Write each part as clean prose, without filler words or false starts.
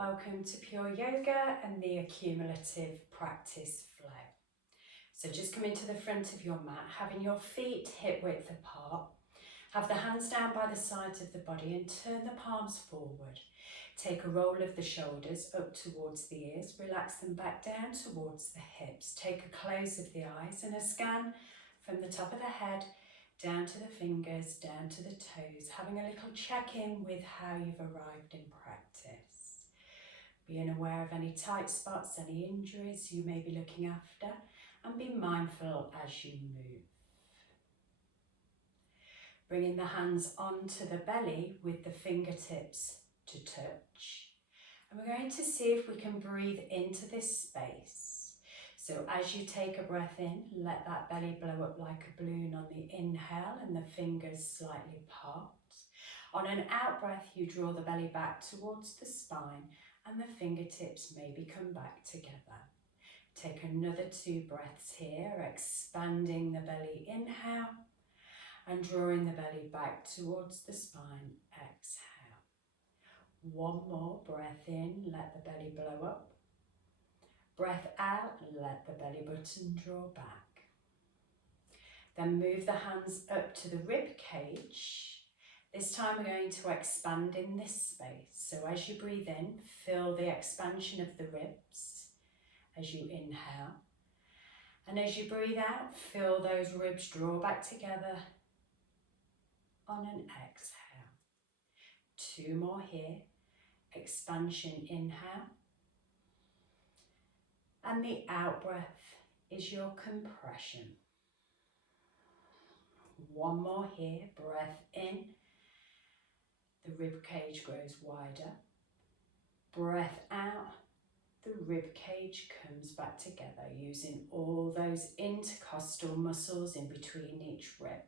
Welcome to Pure Yoga and the Accumulative Practice Flow. So just come into the front of your mat, having your feet hip width apart. Have the hands down by the sides of the body and turn the palms forward. Take a roll of the shoulders up towards the ears. Relax them back down towards the hips. Take a close of the eyes and a scan from the top of the head down to the fingers, down to the toes, having a little check-in with how you've arrived in practice. Being aware of any tight spots, any injuries you may be looking after, and be mindful as you move. Bringing the hands onto the belly with the fingertips to touch. And we're going to see if we can breathe into this space. So as you take a breath in, let that belly blow up like a balloon on the inhale and the fingers slightly part. On an out breath, you draw the belly back towards the spine and the fingertips maybe come back together. Take another 2 breaths here, expanding the belly, inhale, and drawing the belly back towards the spine, exhale. One more breath in, let the belly blow up. Breath out, let the belly button draw back. Then move the hands up to the rib cage. This time we're going to expand in this space. So as you breathe in, feel the expansion of the ribs as you inhale. And as you breathe out, feel those ribs draw back together on an exhale. 2 more here. Expansion, inhale. And the out breath is your compression. 1 more here. Breath in. The rib cage grows wider. Breath out. The rib cage comes back together using all those intercostal muscles in between each rib.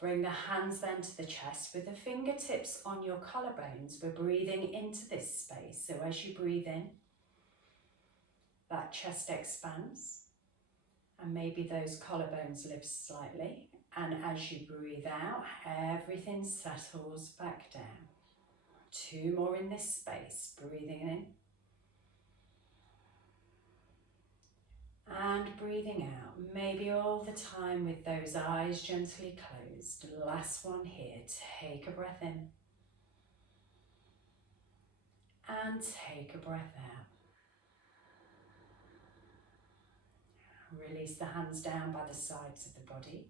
Bring the hands then to the chest with the fingertips on your collarbones. We're breathing into this space. So as you breathe in, that chest expands and maybe those collarbones lift slightly. And as you breathe out, everything settles back down. 2 more in this space. Breathing in. And breathing out, maybe all the time with those eyes gently closed. Last one here, take a breath in. And take a breath out. Release the hands down by the sides of the body.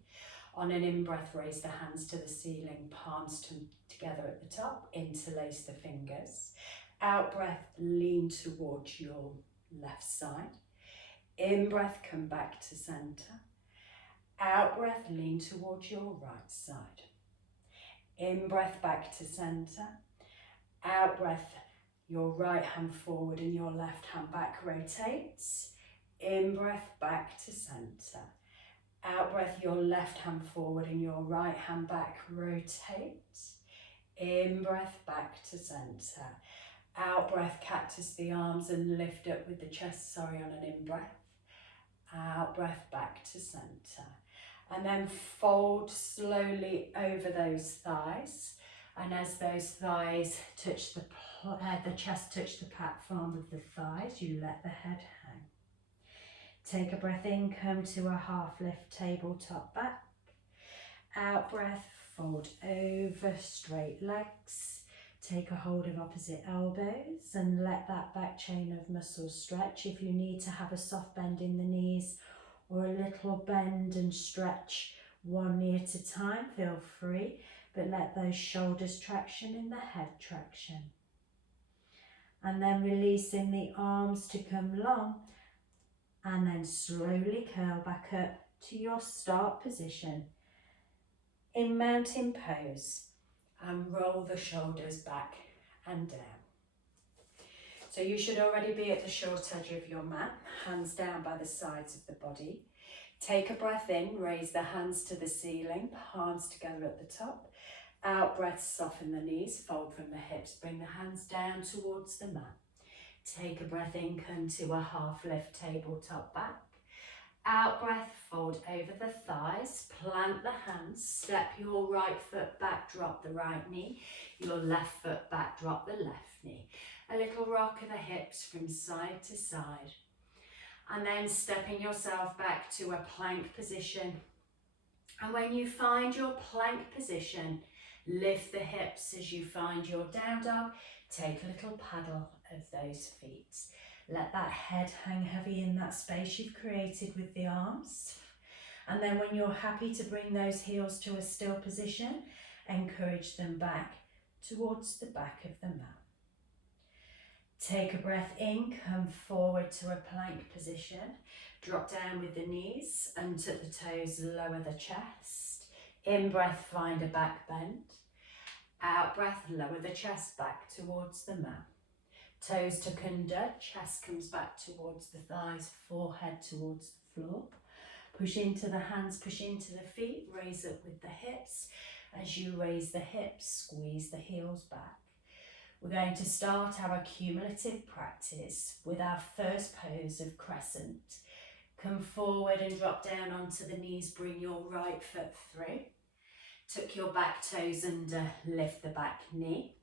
On an in-breath, raise the hands to the ceiling, palms together at the top, interlace the fingers. Out-breath, lean towards your left side. In-breath, come back to centre. Out-breath, lean towards your right side. In-breath, back to centre. Out-breath, your right hand forward and your left hand back rotates. In-breath, back to centre. Out-breath, your left hand forward and your right hand back rotates. In-breath, back to centre. Out-breath, cactus the arms and lift up with the chest, on an in-breath. Out-breath, back to centre. And then fold slowly over those thighs. And as those thighs touch the chest touch the platform of the thighs, you let the head hang. Take a breath in, come to a half lift, tabletop back. Out breath, fold over, straight legs. Take a hold of opposite elbows and let that back chain of muscles stretch. If you need to have a soft bend in the knees or a little bend and stretch 1 knee at a time, feel free, but let those shoulders traction in the head traction. And then releasing the arms to come long and then slowly curl back up to your start position in mountain pose. And roll the shoulders back and down. So you should already be at the short edge of your mat, hands down by the sides of the body. Take a breath in, raise the hands to the ceiling, palms together at the top. Out breath, soften the knees, fold from the hips, bring the hands down towards the mat. Take a breath in, come to a half lift, tabletop back. Out breath, fold over the thighs, plant the hands, step your right foot back, drop the right knee, your left foot back, drop the left knee. A little rock of the hips from side to side. And then stepping yourself back to a plank position. And when you find your plank position, lift the hips as you find your down dog. Take a little paddle of those feet. Let that head hang heavy in that space you've created with the arms. And then when you're happy to bring those heels to a still position, encourage them back towards the back of the mat. Take a breath in, come forward to a plank position. Drop down with the knees, untuck the toes, lower the chest. In breath, find a back bend. Out breath, lower the chest back towards the mat. Toes tuck under, chest comes back towards the thighs, forehead towards the floor. Push into the hands, push into the feet, raise up with the hips. As you raise the hips, squeeze the heels back. We're going to start our accumulative practice with our first pose of crescent. Come forward and drop down onto the knees, bring your right foot through. Tuck your back toes under, lift the back knee.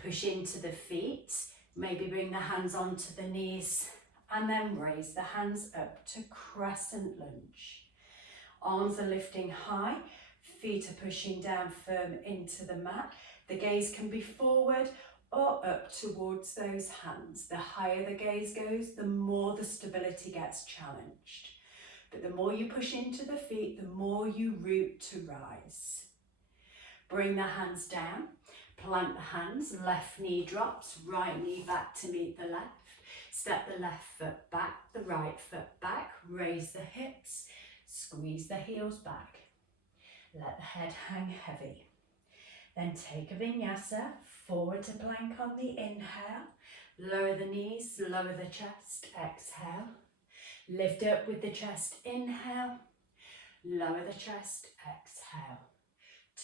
Push into the feet, maybe bring the hands onto the knees and then raise the hands up to crescent lunge. Arms are lifting high, feet are pushing down firm into the mat. The gaze can be forward or up towards those hands. The higher the gaze goes, the more the stability gets challenged. But the more you push into the feet, the more you root to rise. Bring the hands down, plant the hands, left knee drops, right knee back to meet the left. Step the left foot back, the right foot back, raise the hips, squeeze the heels back. Let the head hang heavy. Then take a vinyasa, forward to plank on the inhale. Lower the knees, lower the chest, exhale. Lift up with the chest, inhale. Lower the chest, exhale.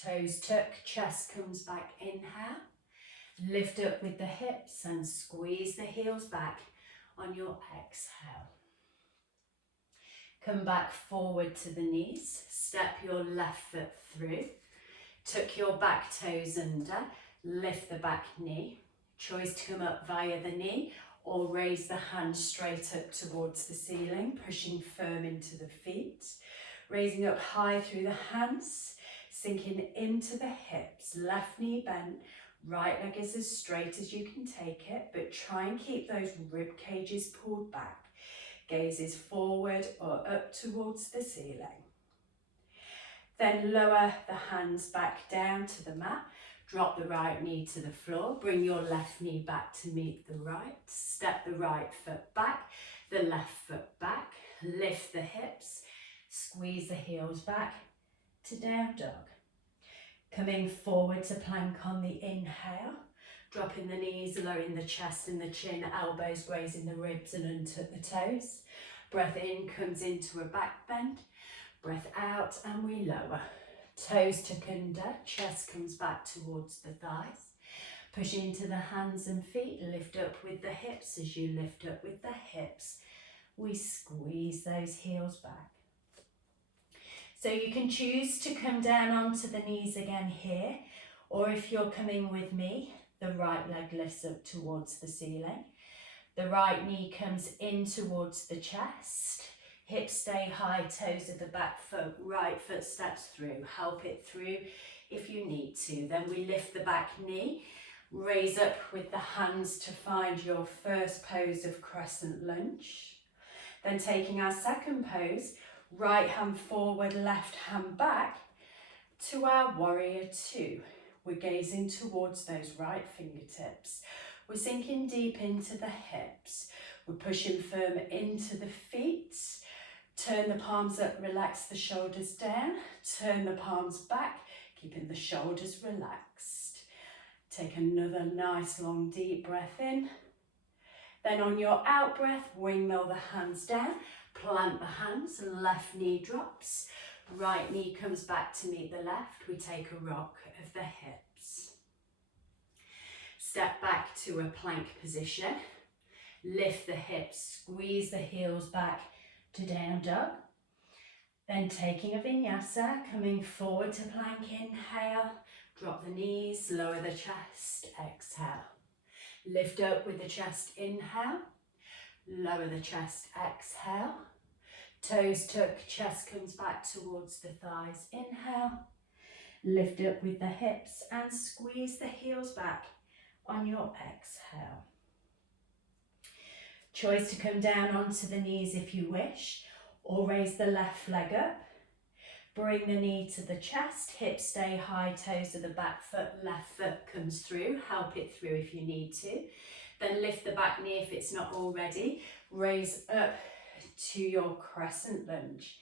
Toes tuck, chest comes back, inhale. Lift up with the hips and squeeze the heels back on your exhale. Come back forward to the knees, step your left foot through. Tuck your back toes under, lift the back knee. Choice to come up via the knee or raise the hand straight up towards the ceiling, pushing firm into the feet. Raising up high through the hands, sinking into the hips, left knee bent, right leg is as straight as you can take it, but try and keep those rib cages pulled back. Gaze is forward or up towards the ceiling. Then lower the hands back down to the mat. Drop the right knee to the floor. Bring your left knee back to meet the right. Step the right foot back, the left foot back. Lift the hips. Squeeze the heels back to down dog. Coming forward to plank on the inhale. Dropping the knees, lowering the chest and the chin, elbows grazing the ribs and untuck the toes. Breath in comes into a back bend. Breath out and we lower. Toes tuck under, chest comes back towards the thighs. Push into the hands and feet, lift up with the hips. As you lift up with the hips, we squeeze those heels back. So you can choose to come down onto the knees again here, or if you're coming with me, the right leg lifts up towards the ceiling. The right knee comes in towards the chest. Hips stay high, toes of the back foot, right foot steps through. Help it through if you need to. Then we lift the back knee, raise up with the hands to find your first pose of crescent lunge. Then taking our second pose, right hand forward, left hand back to our warrior two. We're gazing towards those right fingertips. We're sinking deep into the hips. We're pushing firm into the feet. Turn the palms up, relax the shoulders down. Turn the palms back, keeping the shoulders relaxed. Take another nice long deep breath in. Then on your out breath, windmill the hands down. Plant the hands, left knee drops. Right knee comes back to meet the left. We take a rock of the hips. Step back to a plank position. Lift the hips, squeeze the heels back to down dog. Then taking a vinyasa, coming forward to plank, inhale, drop the knees, lower the chest, exhale. Lift up with the chest, inhale, lower the chest, exhale. Toes tuck, chest comes back towards the thighs, inhale. Lift up with the hips and squeeze the heels back on your exhale. Choice to come down onto the knees if you wish, or raise the left leg up. Bring the knee to the chest, hips stay high, toes to the back foot, left foot comes through, help it through if you need to. Then lift the back knee if it's not already, raise up to your crescent lunge.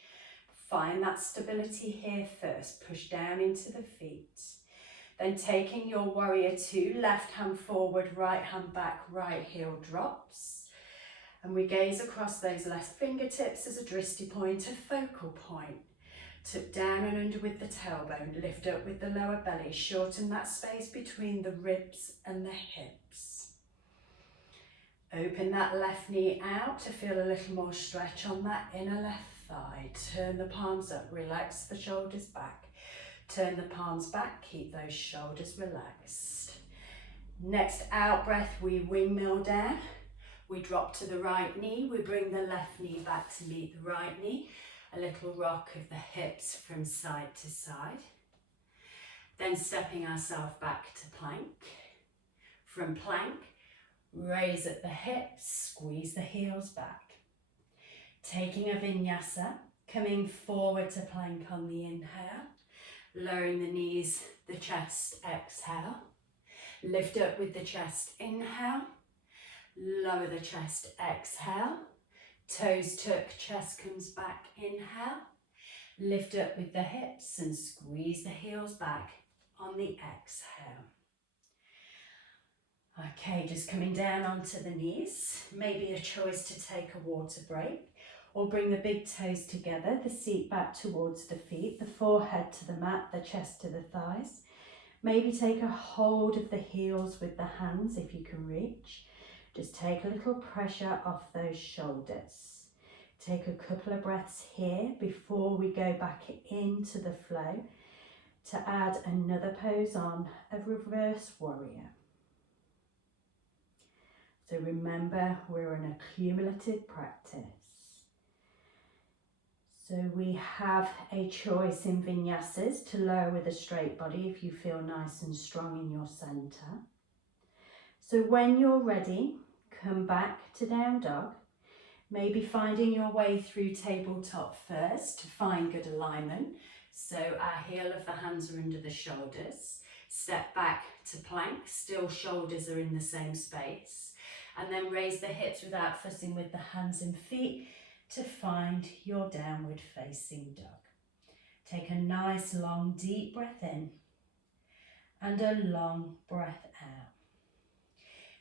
Find that stability here first, push down into the feet. Then taking your warrior two, left hand forward, right hand back, right heel drops. And we gaze across those left fingertips as a drishti point, a focal point. Tuck down and under with the tailbone, lift up with the lower belly, shorten that space between the ribs and the hips. Open that left knee out to feel a little more stretch on that inner left thigh. Turn the palms up, relax the shoulders back. Turn the palms back, keep those shoulders relaxed. Next out breath, we windmill down. We drop to the right knee, we bring the left knee back to meet the right knee. A little rock of the hips from side to side. Then stepping ourselves back to plank. From plank, raise at the hips, squeeze the heels back. Taking a vinyasa, coming forward to plank on the inhale. Lowering the knees, the chest, exhale. Lift up with the chest, inhale. Lower the chest, exhale. Toes tuck, chest comes back, inhale. Lift up with the hips and squeeze the heels back on the exhale. Okay, just coming down onto the knees. Maybe a choice to take a water break or bring the big toes together, the seat back towards the feet, the forehead to the mat, the chest to the thighs. Maybe take a hold of the heels with the hands if you can reach. Just take a little pressure off those shoulders. Take a couple of breaths here before we go back into the flow to add another pose on of reverse warrior. So remember, we're an accumulative practice. So we have a choice in vinyasas to lower with a straight body if you feel nice and strong in your center. So when you're ready, come back to down dog, maybe finding your way through tabletop first to find good alignment. So our heel of the hands are under the shoulders. Step back to plank, still shoulders are in the same space. And then raise the hips without fussing with the hands and feet to find your downward facing dog. Take a nice long deep breath in and a long breath out.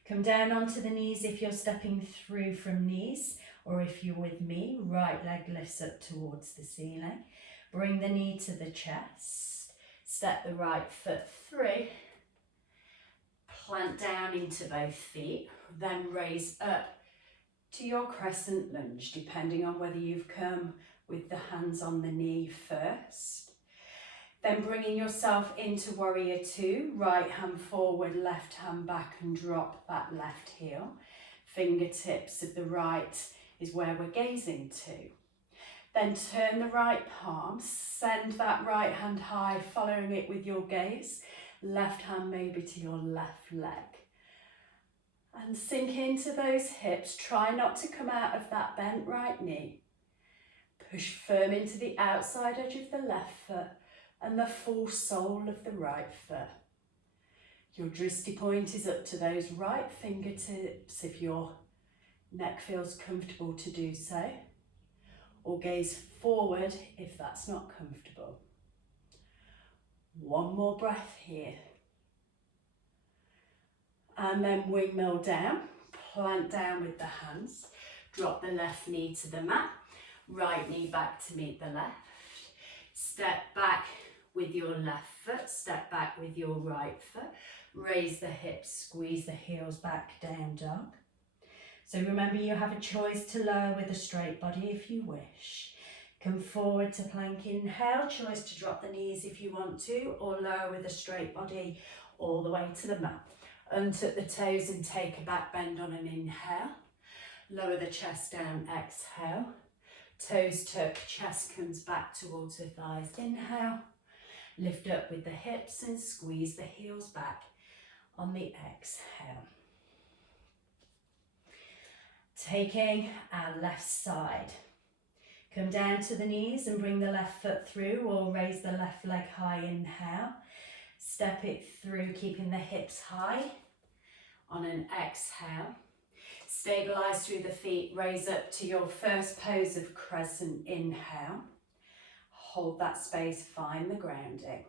Come down onto the knees if you're stepping through from knees, or if you're with me, right leg lifts up towards the ceiling. Bring the knee to the chest, step the right foot through, plant down into both feet, then raise up to your crescent lunge, depending on whether you've come with the hands on the knee first. Then bringing yourself into warrior two, right hand forward, left hand back and drop that left heel. Fingertips of the right is where we're gazing to. Then turn the right palm, send that right hand high, following it with your gaze. Left hand maybe to your left leg. And sink into those hips. Try not to come out of that bent right knee. Push firm into the outside edge of the left foot and the full sole of the right foot. Your drishti point is up to those right fingertips if your neck feels comfortable to do so, or gaze forward if that's not comfortable. One more breath here. And then windmill down, plant down with the hands, drop the left knee to the mat, right knee back to meet the left. Step back with your left foot, step back with your right foot, raise the hips, squeeze the heels back, down dog. So remember, you have a choice to lower with a straight body if you wish. Come forward to plank, inhale, choice to drop the knees if you want to, or lower with a straight body all the way to the mat. Untuck the toes and take a back bend on an inhale. Lower the chest down, exhale. Toes tuck, chest comes back towards the thighs, inhale. Lift up with the hips and squeeze the heels back on the exhale. Taking our left side. Come down to the knees and bring the left foot through, or raise the left leg high, inhale. Step it through, keeping the hips high on an exhale. Stabilize through the feet, raise up to your first pose of crescent, inhale. Hold that space, find the grounding.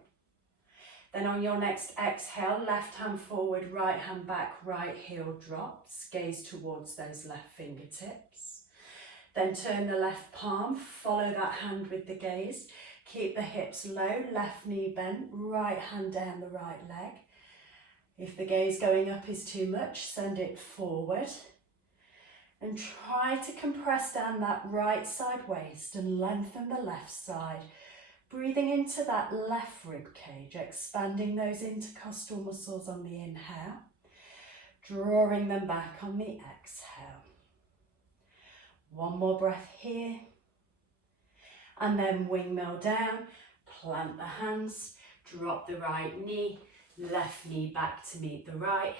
Then on your next exhale, left hand forward, right hand back, right heel drops. Gaze towards those left fingertips. Then turn the left palm, follow that hand with the gaze. Keep the hips low, left knee bent, right hand down the right leg. If the gaze going up is too much, send it forward. And try to compress down that right side waist and lengthen the left side. Breathing into that left rib cage, expanding those intercostal muscles on the inhale, drawing them back on the exhale. One more breath here. And then windmill down, plant the hands, drop the right knee, left knee back to meet the right.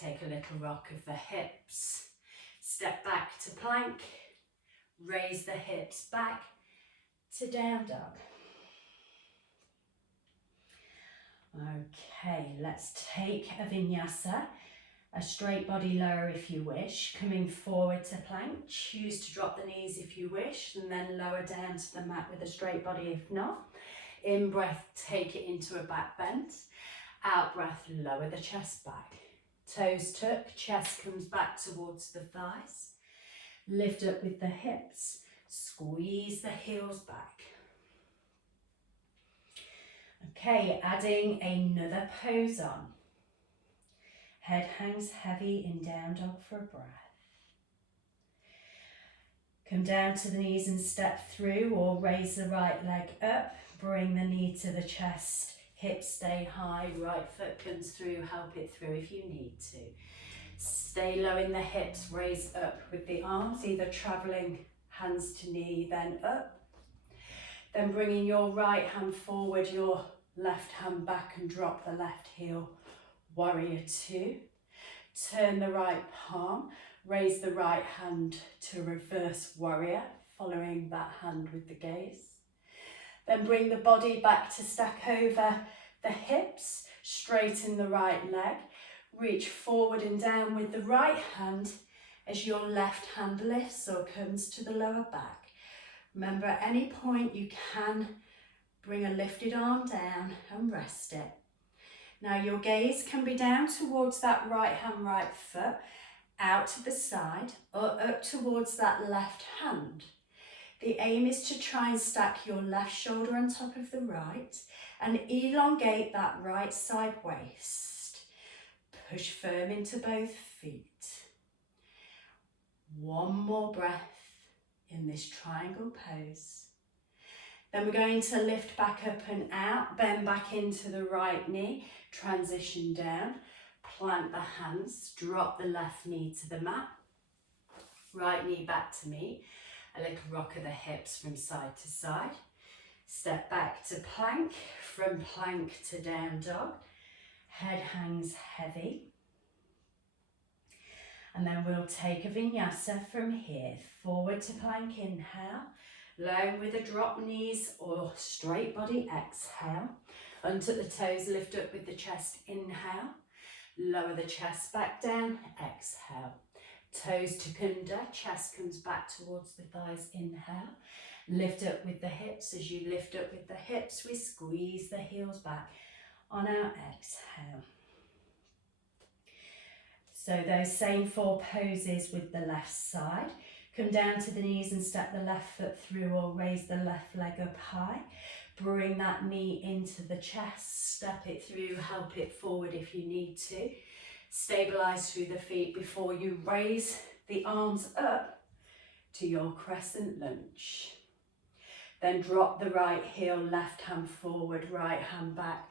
Take a little rock of the hips. Step back to plank, raise the hips back to down dog. Okay, let's take a vinyasa, a straight body lower if you wish, coming forward to plank. Choose to drop the knees if you wish, and then lower down to the mat with a straight body if not. In breath, take it into a back bend. Out breath, lower the chest back. Toes tuck, chest comes back towards the thighs. Lift up with the hips, squeeze the heels back. Okay, adding another pose on. Head hangs heavy in down dog for a breath. Come down to the knees and step through, or raise the right leg up. Bring the knee to the chest. Hips stay high, right foot comes through, help it through if you need to. Stay low in the hips, raise up with the arms, either travelling hands to knee, then up. Then bringing your right hand forward, your left hand back and drop the left heel, warrior two. Turn the right palm, raise the right hand to reverse warrior, following that hand with the gaze. Then bring the body back to stack over the hips, straighten the right leg, reach forward and down with the right hand as your left hand lifts or comes to the lower back. Remember, at any point you can bring a lifted arm down and rest it. Now your gaze can be down towards that right hand, right foot, out to the side, or up towards that left hand. The aim is to try and stack your left shoulder on top of the right and elongate that right side waist. Push firm into both feet. One more breath in this triangle pose. Then we're going to lift back up and out, bend back into the right knee, transition down, plant the hands, drop the left knee to the mat, right knee back to meet. A little rock of the hips from side to side. Step back to plank, from plank to down dog. Head hangs heavy. And then we'll take a vinyasa from here. Forward to plank, inhale. Low with a drop knees or straight body, exhale. Untuck the toes, lift up with the chest, inhale. Lower the chest back down, exhale. Toes to kunda, chest comes back towards the thighs, inhale. Lift up with the hips. As you lift up with the hips, we squeeze the heels back on our exhale. So those same four poses with the left side. Come down to the knees and step the left foot through, or raise the left leg up high. Bring that knee into the chest, step it through, help it forward if you need to. Stabilize through the feet before you raise the arms up to your crescent lunge. Then drop the right heel, left hand forward, right hand back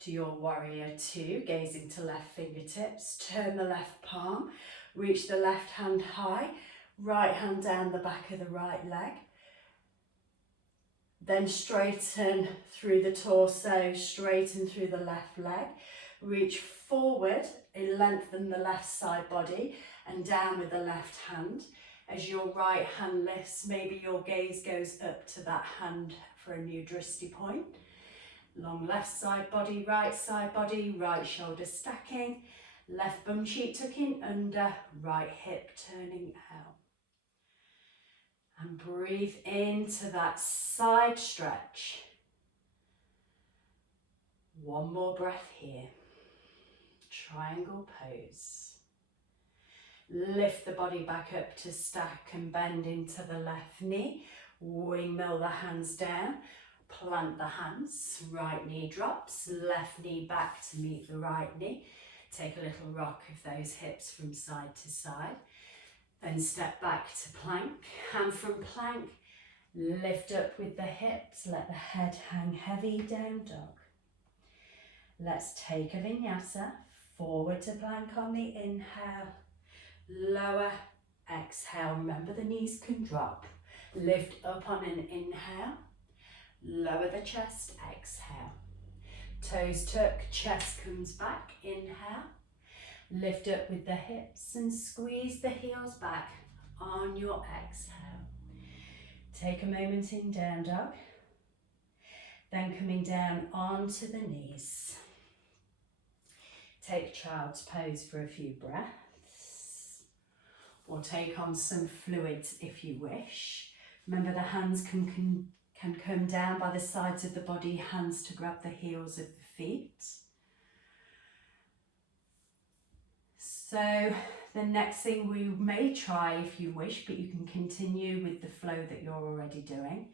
to your warrior two, gaze into left fingertips, turn the left palm, reach the left hand high, right hand down the back of the right leg. Then straighten through the torso, straighten through the left leg, reach forward, lengthen the left side body and down with the left hand. As your right hand lifts, maybe your gaze goes up to that hand for a new drishti point. Long left side body, right shoulder stacking, left bum cheek tucking under, right hip turning out. And breathe into that side stretch. One more breath here. Triangle pose. Lift the body back up to stack and bend into the left knee. Windmill the hands down. Plant the hands. Right knee drops. Left knee back to meet the right knee. Take a little rock of those hips from side to side. Then step back to plank. And from plank, lift up with the hips. Let the head hang heavy, down dog. Let's take a vinyasa. Forward to plank on the inhale. Lower, exhale. Remember the knees can drop. Lift up on an inhale. Lower the chest, exhale. Toes tuck, chest comes back, inhale. Lift up with the hips and squeeze the heels back on your exhale. Take a moment in down dog. Then coming down onto the knees. Take child's pose for a few breaths. Or take on some fluids if you wish. Remember the hands can come down by the sides of the body, hands to grab the heels of the feet. So the next thing we may try if you wish, but you can continue with the flow that you're already doing.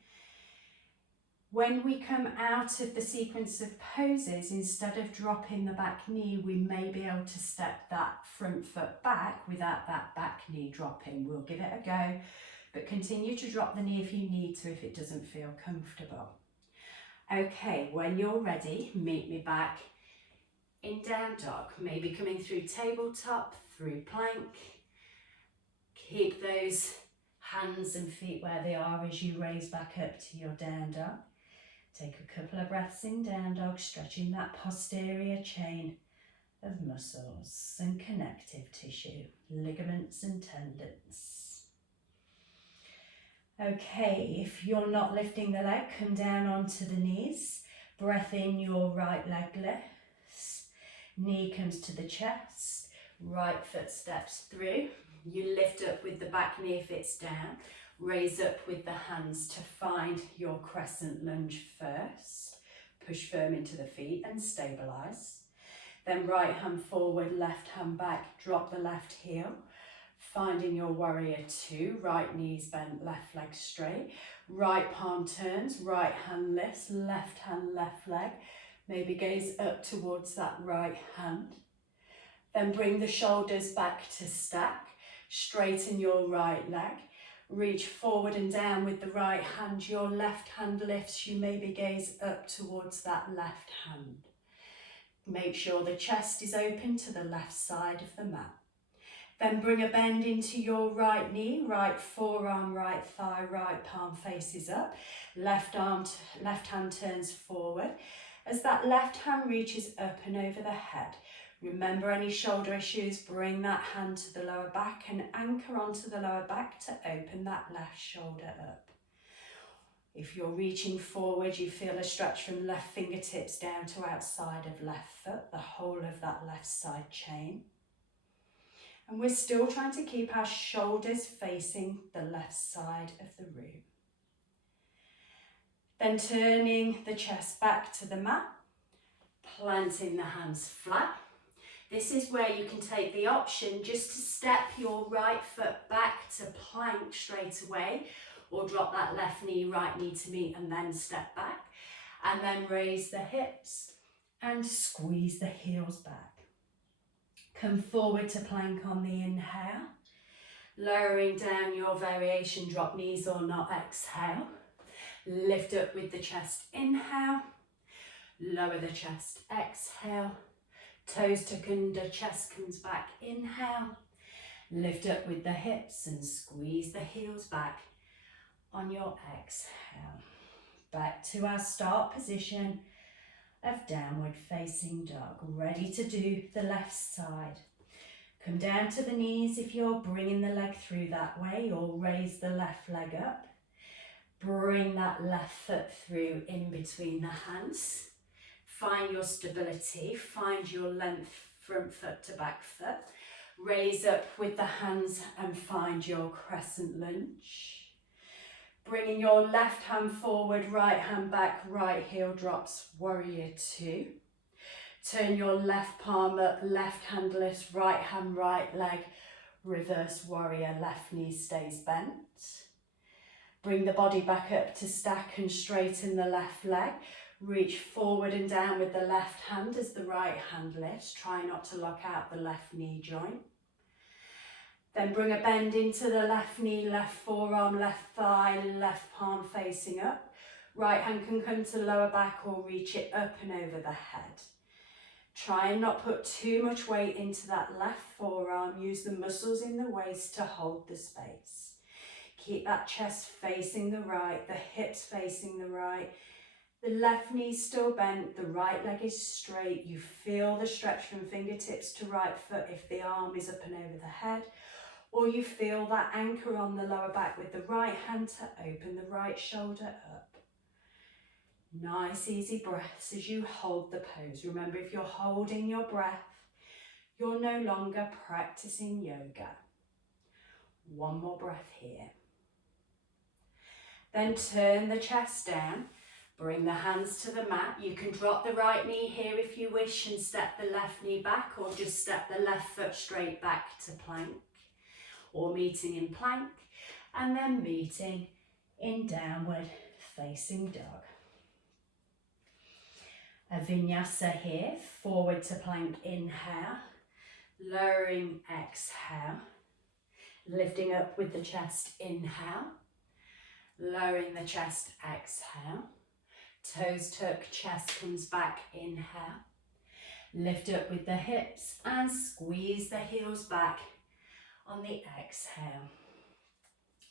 When we come out of the sequence of poses, instead of dropping the back knee, we may be able to step that front foot back without that back knee dropping. We'll give it a go, but continue to drop the knee if you need to, if it doesn't feel comfortable. Okay, when you're ready, meet me back in down dog, maybe coming through tabletop, through plank. Keep those hands and feet where they are as you raise back up to your down dog. Take a couple of breaths in down dog, stretching that posterior chain of muscles and connective tissue, ligaments and tendons. Okay, if you're not lifting the leg, come down onto the knees. Breath in, your right leg lifts. Knee comes to the chest. Right foot steps through. You lift up with the back knee if it's down. Raise up with the hands to find your crescent lunge first. Push firm into the feet and stabilize. Then right hand forward, left hand back. Drop the left heel. Finding your warrior two. Right knees bent, left leg straight. Right palm turns, right hand lifts, left hand, left leg. Maybe gaze up towards that right hand. Then bring the shoulders back to stack. Straighten your right leg. Reach forward and down with the right hand. Your left hand lifts. You maybe gaze up towards that left hand. Make sure the chest is open to the left side of the mat. Then bring a bend into your right knee. Right forearm, right thigh, right palm faces up. Left hand turns forward. As that left hand reaches up and over the head, remember any shoulder issues, bring that hand to the lower back and anchor onto the lower back to open that left shoulder up. If you're reaching forward, you feel a stretch from left fingertips down to outside of left foot, the whole of that left side chain. And we're still trying to keep our shoulders facing the left side of the room. Then turning the chest back to the mat, planting the hands flat. This is where you can take the option just to step your right foot back to plank straight away, or drop that left knee, right knee to meet and then step back. And then raise the hips and squeeze the heels back. Come forward to plank on the inhale. Lowering down your variation, drop knees or not, exhale. Lift up with the chest, inhale. Lower the chest, exhale. Toes tuck under, chest comes back, inhale. Lift up with the hips and squeeze the heels back on your exhale. Back to our start position of downward facing dog. Ready to do the left side. Come down to the knees if you're bringing the leg through that way, or raise the left leg up. Bring that left foot through in between the hands. Find your stability, find your length front foot to back foot. Raise up with the hands and find your crescent lunge. Bringing your left hand forward, right hand back, right heel drops, warrior two. Turn your left palm up, left hand lifts, right hand, right leg, reverse warrior, left knee stays bent. Bring the body back up to stack and straighten the left leg. Reach forward and down with the left hand as the right hand lifts. Try not to lock out the left knee joint. Then bring a bend into the left knee, left forearm, left thigh, left palm facing up. Right hand can come to lower back or reach it up and over the head. Try and not put too much weight into that left forearm. Use the muscles in the waist to hold the space. Keep that chest facing the right, the hips facing the right. The left knee still bent, the right leg is straight. You feel the stretch from fingertips to right foot if the arm is up and over the head. Or you feel that anchor on the lower back with the right hand to open the right shoulder up. Nice easy breaths as you hold the pose. Remember, if you're holding your breath, you're no longer practicing yoga. One more breath here. Then turn the chest down. Bring the hands to the mat. You can drop the right knee here if you wish and step the left knee back, or just step the left foot straight back to plank, or meeting in plank, and then meeting in downward facing dog. A vinyasa here, forward to plank, inhale, lowering, exhale, lifting up with the chest, inhale, lowering the chest, exhale, toes tuck, chest comes back, inhale, lift up with the hips and squeeze the heels back on the exhale.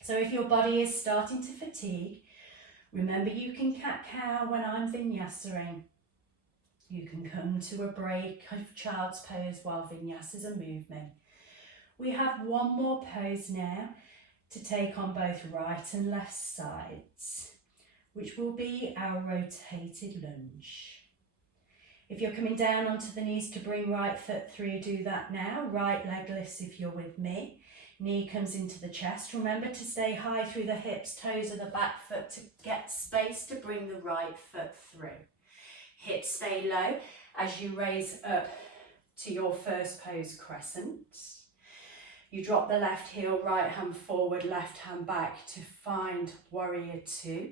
So if your body is starting to fatigue, remember you can cat-cow when I'm vinyasing. You can come to a break of child's pose while vinyasas are moving. We have one more pose now to take on both right and left sides, which will be our rotated lunge. If you're coming down onto the knees to bring right foot through, do that now. Right leg lifts if you're with me. Knee comes into the chest. Remember to stay high through the hips, toes of the back foot to get space to bring the right foot through. Hips stay low as you raise up to your first pose, crescent. You drop the left heel, right hand forward, left hand back to find warrior two.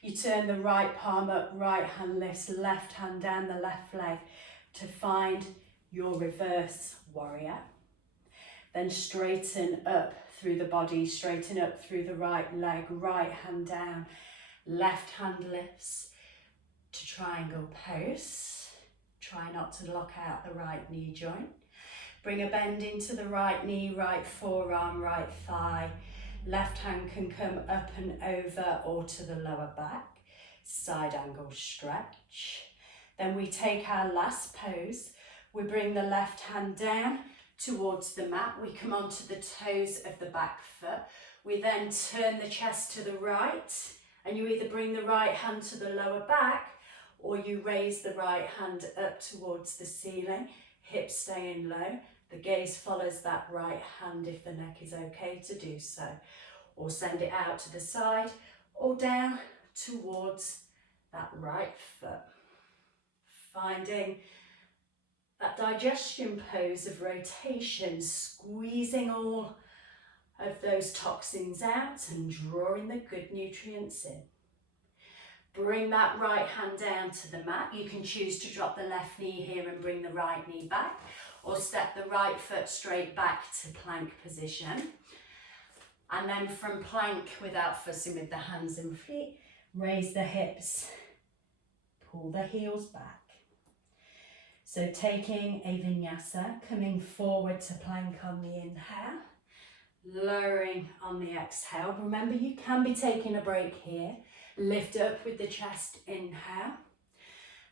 You turn the right palm up, right hand lifts, left hand down the left leg to find your reverse warrior. Then straighten up through the body, straighten up through the right leg, right hand down, left hand lifts to triangle pose. Try not to lock out the right knee joint. Bring a bend into the right knee, right forearm, right thigh. Left hand can come up and over or to the lower back. Side angle stretch. Then we take our last pose. We bring the left hand down towards the mat. We come onto the toes of the back foot. We then turn the chest to the right, and you either bring the right hand to the lower back or you raise the right hand up towards the ceiling, hips staying low. The gaze follows that right hand if the neck is okay to do so. Or send it out to the side or down towards that right foot. Finding that digestion pose of rotation, squeezing all of those toxins out and drawing the good nutrients in. Bring that right hand down to the mat. You can choose to drop the left knee here and bring the right knee back, or step the right foot straight back to plank position. And then from plank, without fussing with the hands and feet, raise the hips, pull the heels back. So taking a vinyasa, coming forward to plank on the inhale, lowering on the exhale. Remember, you can be taking a break here. Lift up with the chest, inhale.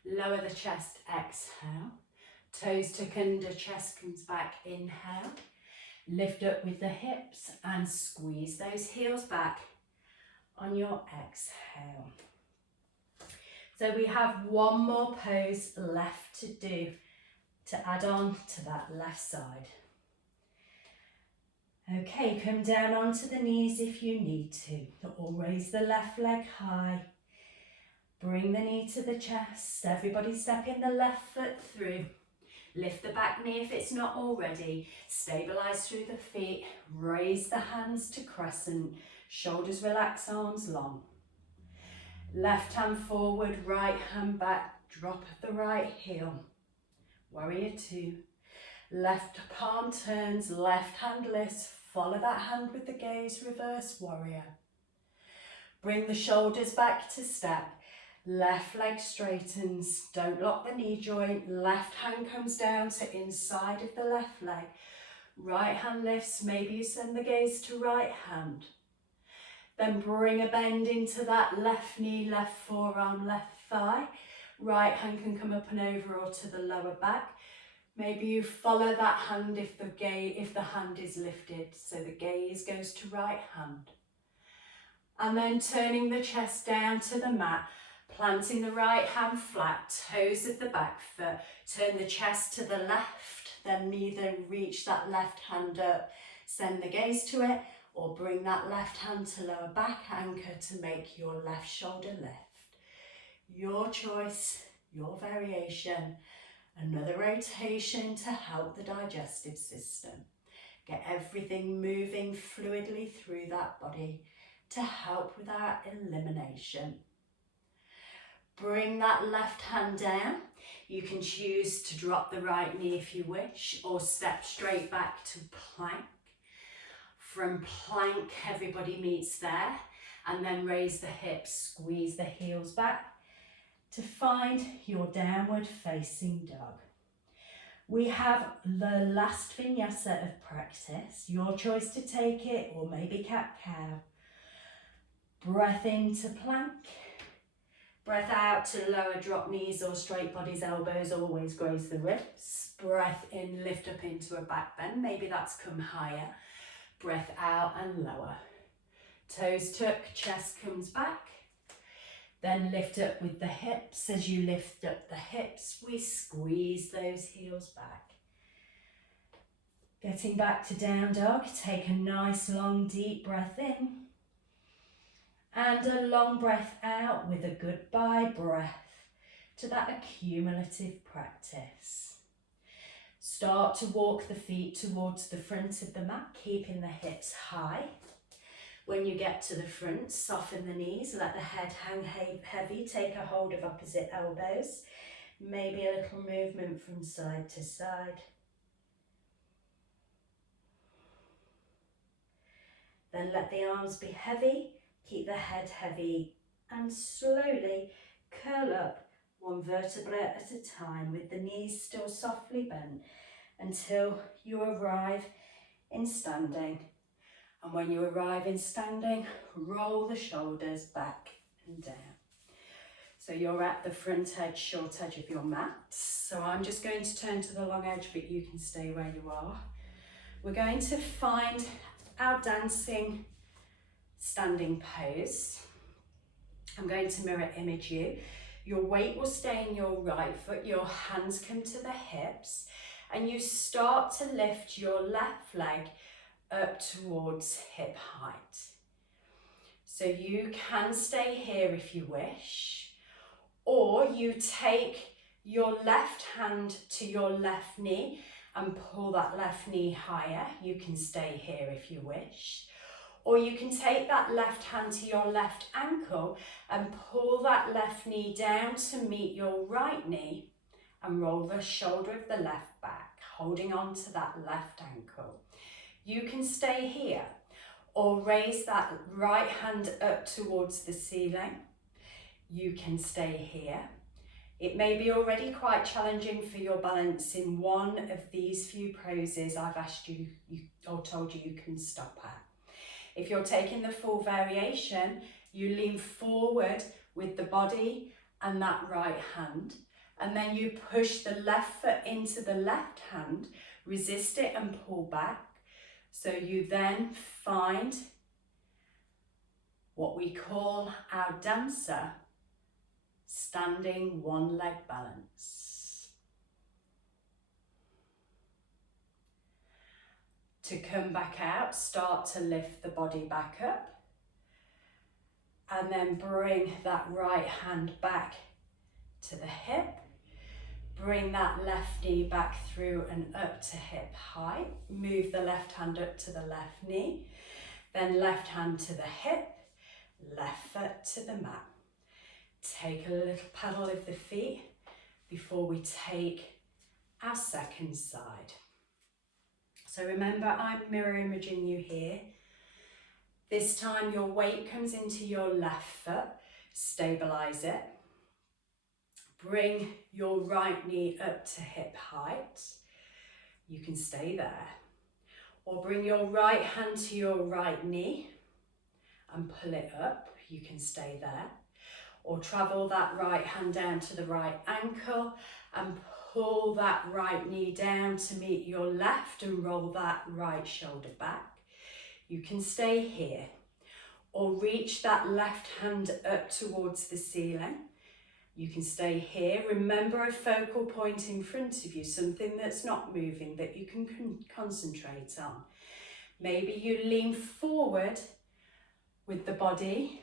Lower the chest, exhale. Toes tuck under, chest comes back, inhale. Lift up with the hips and squeeze those heels back on your exhale. So we have one more pose left to do to add on to that left side. Okay, come down onto the knees if you need to, or raise the left leg high. Bring the knee to the chest. Everybody stepping the left foot through. Lift the back knee if it's not already. Stabilize through the feet. Raise the hands to crescent. Shoulders relax, arms long. Left hand forward, right hand back. Drop the right heel. Warrior two. Left palm turns, left hand lifts. Follow that hand with the gaze, reverse warrior. Bring the shoulders back to step. Left leg straightens, don't lock the knee joint. Left hand comes down to inside of the left leg. Right hand lifts, maybe you send the gaze to right hand. Then bring a bend into that left knee, left forearm, left thigh. Right hand can come up and over or to the lower back. Maybe you follow that hand if the hand is lifted, so the gaze goes to right hand. And then turning the chest down to the mat, planting the right hand flat, toes of the back foot, turn the chest to the left, then either reach that left hand up, send the gaze to it, or bring that left hand to lower back, anchor to make your left shoulder lift. Your choice, your variation. Another rotation to help the digestive system. Get everything moving fluidly through that body to help with our elimination. Bring that left hand down. You can choose to drop the right knee if you wish, or step straight back to plank. From plank, everybody meets there, and then raise the hips, squeeze the heels back to find your downward facing dog. We have the last vinyasa of practice. Your choice to take it, or maybe cat-cow. Breath into plank. Breath out to lower, drop knees or straight bodies, elbows always graze the ribs. Breath in, lift up into a back bend. Maybe that's come higher. Breath out and lower. Toes tuck, chest comes back. Then lift up with the hips. As you lift up the hips, we squeeze those heels back. Getting back to down dog, take a nice long deep breath in. And a long breath out with a goodbye breath to that accumulative practice. Start to walk the feet towards the front of the mat, keeping the hips high. When you get to the front, soften the knees, let the head hang heavy, take a hold of opposite elbows. Maybe a little movement from side to side. Then let the arms be heavy. Keep the head heavy and slowly curl up one vertebra at a time with the knees still softly bent until you arrive in standing. And when you arrive in standing, roll the shoulders back and down. So you're at the front edge, short edge of your mat. So I'm just going to turn to the long edge, but you can stay where you are. We're going to find our dancing standing pose. I'm going to mirror image you. Your weight will stay in your right foot, your hands come to the hips, and you start to lift your left leg up towards hip height. So you can stay here if you wish, or you take your left hand to your left knee and pull that left knee higher. You can stay here if you wish. Or you can take that left hand to your left ankle and pull that left knee down to meet your right knee and roll the shoulder of the left back, holding on to that left ankle. You can stay here, or raise that right hand up towards the ceiling. You can stay here. It may be already quite challenging for your balance in one of these few poses I've asked you or told you can stop at. If you're taking the full variation, you lean forward with the body and that right hand, and then you push the left foot into the left hand, resist it and pull back. So you then find what we call our dancer standing one leg balance. To come back out, start to lift the body back up, and then bring that right hand back to the hip. Bring that left knee back through and up to hip height. Move the left hand up to the left knee, then left hand to the hip, left foot to the mat. Take a little paddle of the feet before we take our second side. So remember, I'm mirror imaging you here. This time your weight comes into your left foot, stabilize it. Bring your right knee up to hip height. You can stay there. Or bring your right hand to your right knee and pull it up. You can stay there. Or travel that right hand down to the right ankle and pull that right knee down to meet your left and roll that right shoulder back. You can stay here. Or reach that left hand up towards the ceiling. You can stay here. Remember a focal point in front of you, something that's not moving that you can concentrate on. Maybe you lean forward with the body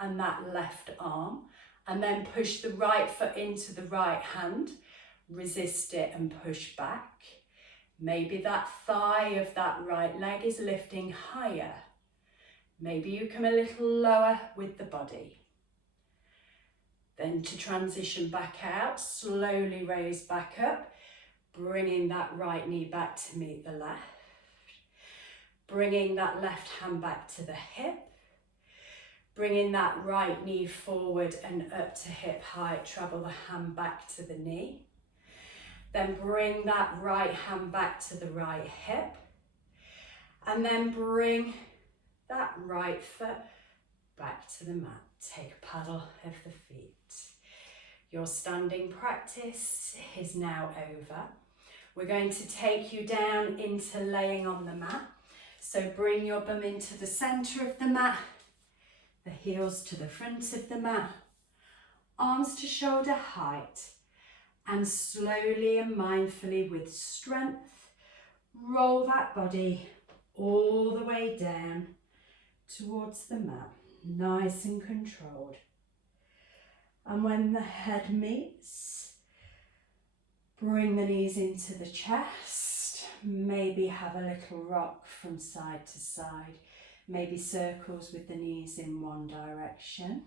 and that left arm, and then push the right foot into the right hand, resist it and push back. Maybe that thigh of that right leg is lifting higher. Maybe you come a little lower with the body. Then to transition back out, slowly raise back up, bringing that right knee back to meet the left. Bringing that left hand back to the hip. Bringing that right knee forward and up to hip height, travel the hand back to the knee. Then bring that right hand back to the right hip. And then bring that right foot back to the mat. Take a paddle of the feet. Your standing practice is now over. We're going to take you down into laying on the mat. So bring your bum into the center of the mat, the heels to the front of the mat, arms to shoulder height, and slowly and mindfully with strength, roll that body all the way down towards the mat, nice and controlled. And when the head meets, bring the knees into the chest, maybe have a little rock from side to side, maybe circles with the knees in one direction,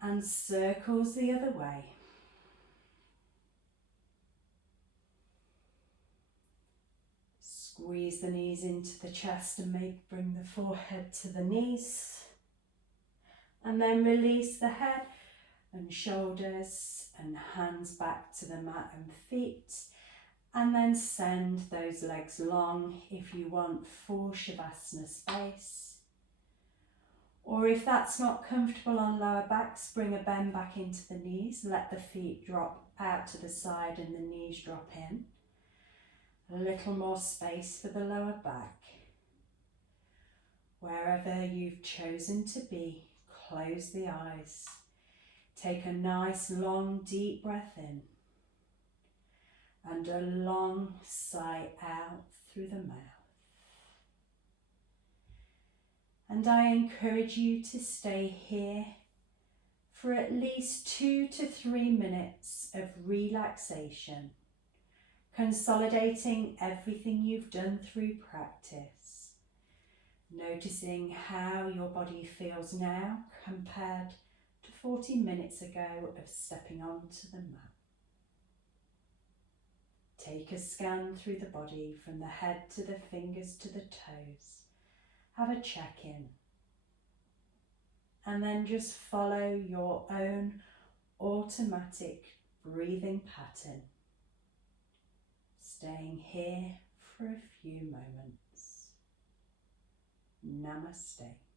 and circles the other way. Squeeze the knees into the chest and bring the forehead to the knees. And then release the head and shoulders and hands back to the mat and feet. And then send those legs long if you want for Shavasana space. Or if that's not comfortable on lower backs, bring a bend back into the knees. Let the feet drop out to the side and the knees drop in. A little more space for the lower back. Wherever you've chosen to be, close the eyes. Take a nice long deep breath in and a long sigh out through the mouth. And I encourage you to stay here for at least 2 to 3 minutes of relaxation, consolidating everything you've done through practice, noticing how your body feels now compared to 40 minutes ago of stepping onto the mat. Take a scan through the body from the head to the fingers to the toes. Have a check-in. And then just follow your own automatic breathing pattern, staying here for a few moments. Namaste.